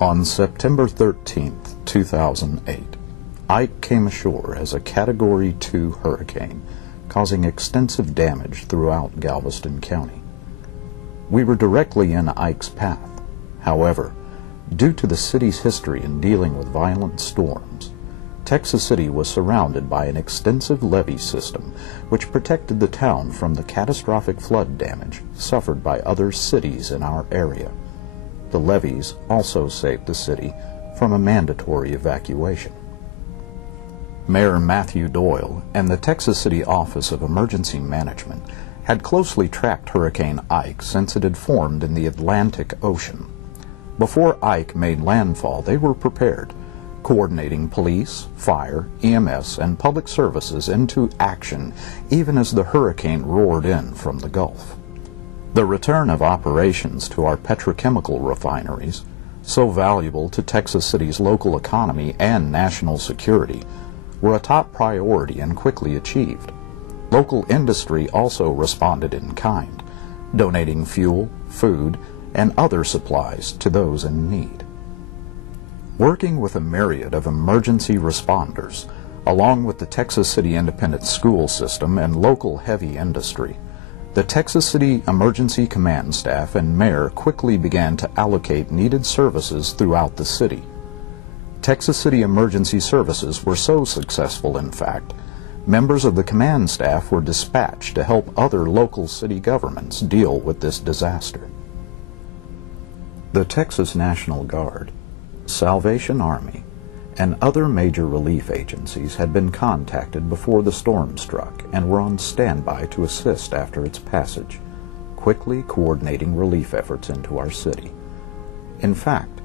On September 13, 2008, Ike came ashore as a Category 2 hurricane, causing extensive damage throughout Galveston County. We were directly in Ike's path. However, due to the city's history in dealing with violent storms, Texas City was surrounded by an extensive levee system which protected the town from the catastrophic flood damage suffered by other cities in our area. The levees also saved the city from a mandatory evacuation. Mayor Matthew Doyle and the Texas City Office of Emergency Management had closely tracked Hurricane Ike since it had formed in the Atlantic Ocean. Before Ike made landfall, they were prepared, coordinating police, fire, EMS, and public services into action even as the hurricane roared in from the Gulf. The return of operations to our petrochemical refineries, so valuable to Texas City's local economy and national security, were a top priority and quickly achieved. Local industry also responded in kind, donating fuel, food, and other supplies to those in need. Working with a myriad of emergency responders, along with the Texas City Independent School System and local heavy industry, the Texas City Emergency Command Staff and Mayor quickly began to allocate needed services throughout the city. Texas City Emergency Services were so successful, in fact, members of the command staff were dispatched to help other local city governments deal with this disaster. The Texas National Guard, Salvation Army, and other major relief agencies had been contacted before the storm struck and were on standby to assist after its passage, quickly coordinating relief efforts into our city. In fact,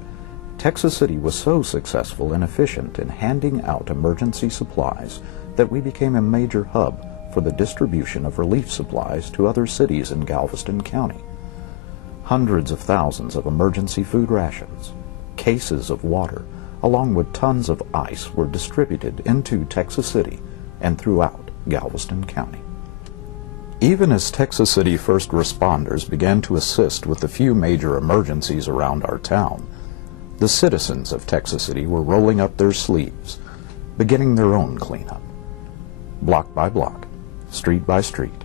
Texas City was so successful and efficient in handing out emergency supplies that we became a major hub for the distribution of relief supplies to other cities in Galveston County. Hundreds of thousands of emergency food rations, cases of water, along with tons of ice were distributed into Texas City and throughout Galveston County. Even as Texas City first responders began to assist with the few major emergencies around our town, the citizens of Texas City were rolling up their sleeves, beginning their own cleanup. Block by block, street by street,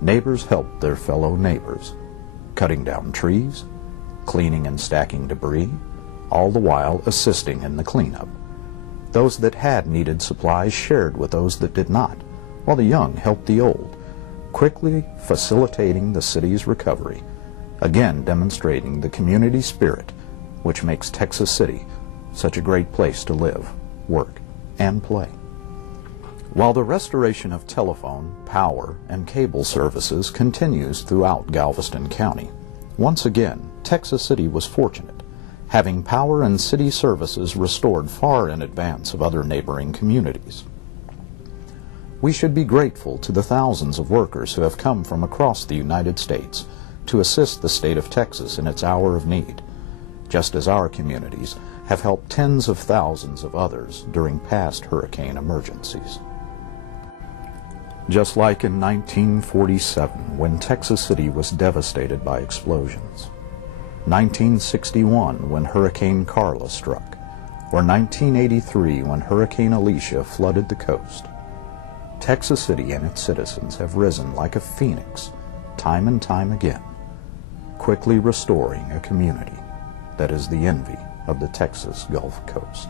neighbors helped their fellow neighbors, cutting down trees, cleaning and stacking debris, all the while assisting in the cleanup. Those that had needed supplies shared with those that did not, while the young helped the old, quickly facilitating the city's recovery, again demonstrating the community spirit which makes Texas City such a great place to live, work, and play. While the restoration of telephone, power, and cable services continues throughout Galveston County, once again, Texas City was fortunate, having power and city services restored far in advance of other neighboring communities. We should be grateful to the thousands of workers who have come from across the United States to assist the state of Texas in its hour of need, just as our communities have helped tens of thousands of others during past hurricane emergencies. Just like in 1947, when Texas City was devastated by explosions, 1961 when Hurricane Carla struck, or 1983 when Hurricane Alicia flooded the coast, Texas City and its citizens have risen like a phoenix time and time again, quickly restoring a community that is the envy of the Texas Gulf Coast.